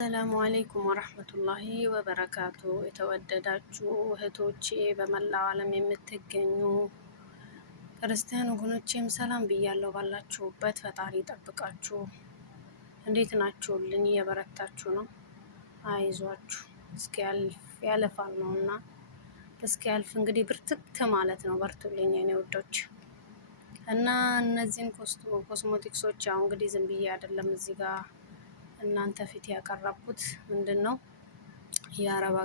ሰላሙ አለይኩም ወረህመቱላሂ ወበረካቱ። የተወደዳችሁ እህቶቼ በመላው ዓለም የምትገኙ ክርስቲያን ወገኖቼም ሰላም ብያለሁ። ባላችሁበት ፈጣሪ ይጠብቃችሁ። እንዴት ናችሁልኝ? እየበረታችሁ ነው? አይዟችሁ፣ እስኪያልፍ ያለፋል ነውና እስኪያልፍ እንግዲህ ብርትት ማለት ነው። በርቱልኝ የኔ ውዶች። እና እነዚህን ኮስሞቲክሶች ያው እንግዲህ ዝም ብዬ አይደለም እዚህ ጋር እናንተ ፊት ያቀረብኩት ምንድን ነው? የአረብ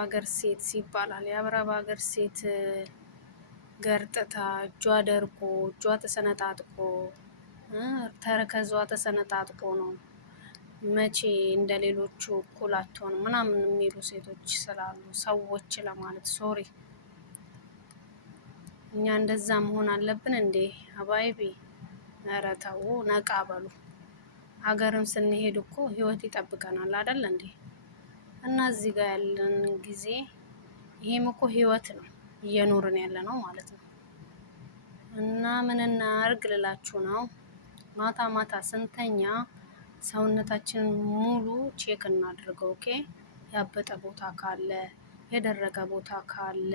ሀገር ሴት ይባላል። የአረብ ሀገር ሴት ገርጥታ እጇ ደርቆ እጇ ተሰነጣጥቆ ተረከዟ ተሰነጣጥቆ ነው መቼ እንደ ሌሎቹ እኩል አትሆንም ምናምን የሚሉ ሴቶች ስላሉ ሰዎች ለማለት ሶሪ። እኛ እንደዛ መሆን አለብን እንዴ? አባይቢ ኧረ ተው ነቃ በሉ። ሀገርም ስንሄድ እኮ ህይወት ይጠብቀናል አይደል እንዴ? እና እዚህ ጋር ያለን ጊዜ ይሄም እኮ ህይወት ነው እየኖርን ያለ ነው ማለት ነው። እና ምን እናርግ ልላችሁ ነው። ማታ ማታ ስንተኛ ሰውነታችንን ሙሉ ቼክ እናድርገው። ኦኬ፣ ያበጠ ቦታ ካለ፣ የደረቀ ቦታ ካለ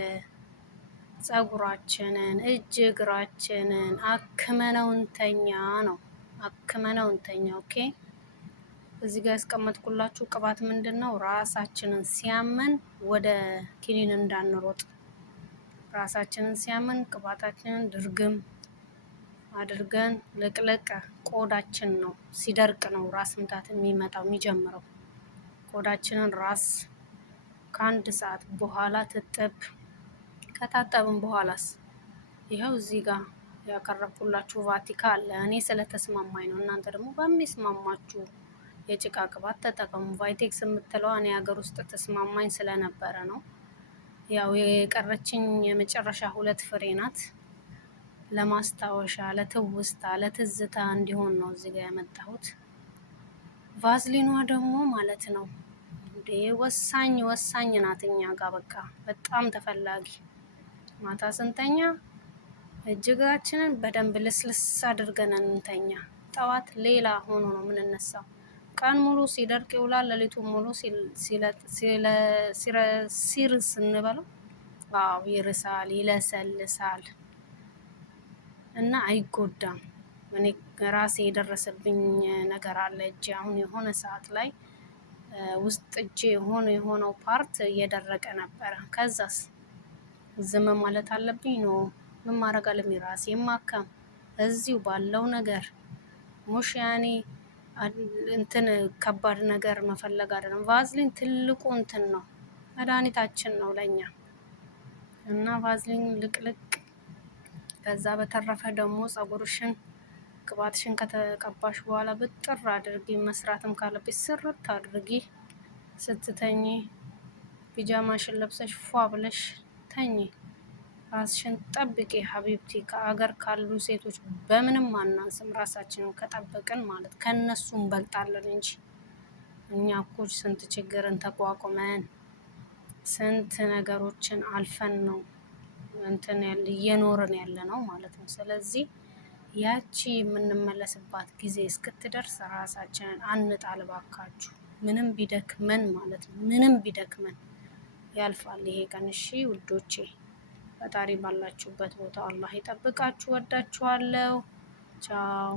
ፀጉራችንን እጅ እግራችንን አክመነው እንተኛ ነው። አክመነው እንተኛ። ኦኬ። እዚህ ጋር ያስቀመጥኩላችሁ ቅባት ምንድን ነው? ራሳችንን ሲያመን ወደ ኪኒን እንዳንሮጥ። ራሳችንን ሲያመን ቅባታችንን ድርግም አድርገን ልቅልቅ። ቆዳችን ነው ሲደርቅ ነው ራስ ምታት የሚመጣው የሚጀምረው። ቆዳችንን ራስ ከአንድ ሰዓት በኋላ ትጥብ። ከታጠብን በኋላስ ይኸው እዚህ ጋር ያቀረብኩላችሁ ቫቲካ አለ። እኔ ስለተስማማኝ ነው። እናንተ ደግሞ በሚስማማችሁ የጭቃ ቅባት ተጠቀሙ። ቫይቴክስ የምትለው እኔ ሀገር ውስጥ ተስማማኝ ስለነበረ ነው። ያው የቀረችኝ የመጨረሻ 2 ፍሬ ናት። ለማስታወሻ፣ ለትውስታ፣ ለትዝታ እንዲሆን ነው እዚህ ጋር ያመጣሁት። ቫዝሊኗ ደግሞ ማለት ነው እንዴ ወሳኝ ናት እኛ ጋር በቃ በጣም ተፈላጊ። ማታ ስንተኛ እጅግራችንን በደንብ ልስልስ አድርገን እንተኛ። ጠዋት ሌላ ሆኖ ነው የምንነሳው። ቀን ሙሉ ሲደርቅ ይውላል። ሌሊቱን ሙሉ ሲርስ እንበለው። አዎ ይርሳል፣ ይለሰልሳል እና አይጎዳም። እኔ ራሴ የደረሰብኝ ነገር አለ። እጄ አሁን የሆነ ሰዓት ላይ ውስጥ እጄ የሆነው ፓርት እየደረቀ ነበረ። ከዛስ ዝም ማለት አለብኝ ነው? ምን ማድረግ አለብኝ? ራሴ ማከም እዚሁ ባለው ነገር ሙሽ ያኔ እንትን ከባድ ነገር መፈለግ አይደለም። ቫዝሊን ትልቁ እንትን ነው፣ መድኃኒታችን ነው ለኛ እና ቫዝሊን ልቅልቅ። ከዛ በተረፈ ደግሞ ፀጉርሽን ቅባትሽን ከተቀባሽ በኋላ ብጥር አድርጊ። መስራትም ካለብሽ ስርት አድርጊ። ስትተኝ ፒጃማሽን ለብሰሽ ፏ ብለሽ ተኝ። ራስሽን ጠብቂ ሀቢብቲ። ከአገር ካሉ ሴቶች በምንም አናንስም። ራሳችንን ከጠበቅን ማለት ከነሱ እንበልጣለን እንጂ እኛ እኮ ስንት ችግርን ተቋቁመን ስንት ነገሮችን አልፈን ነው እንትን እየኖርን ያለ ነው ማለት ነው። ስለዚህ ያቺ የምንመለስባት ጊዜ እስክትደርስ ራሳችንን አንጣል ባካችሁ። ምንም ቢደክመን ማለት ነው፣ ምንም ቢደክመን ያልፋል ይሄ ቀን። እሺ ውዶቼ፣ ፈጣሪ ባላችሁበት ቦታ አላህ ይጠብቃችሁ። ወዳችኋለሁ። ቻው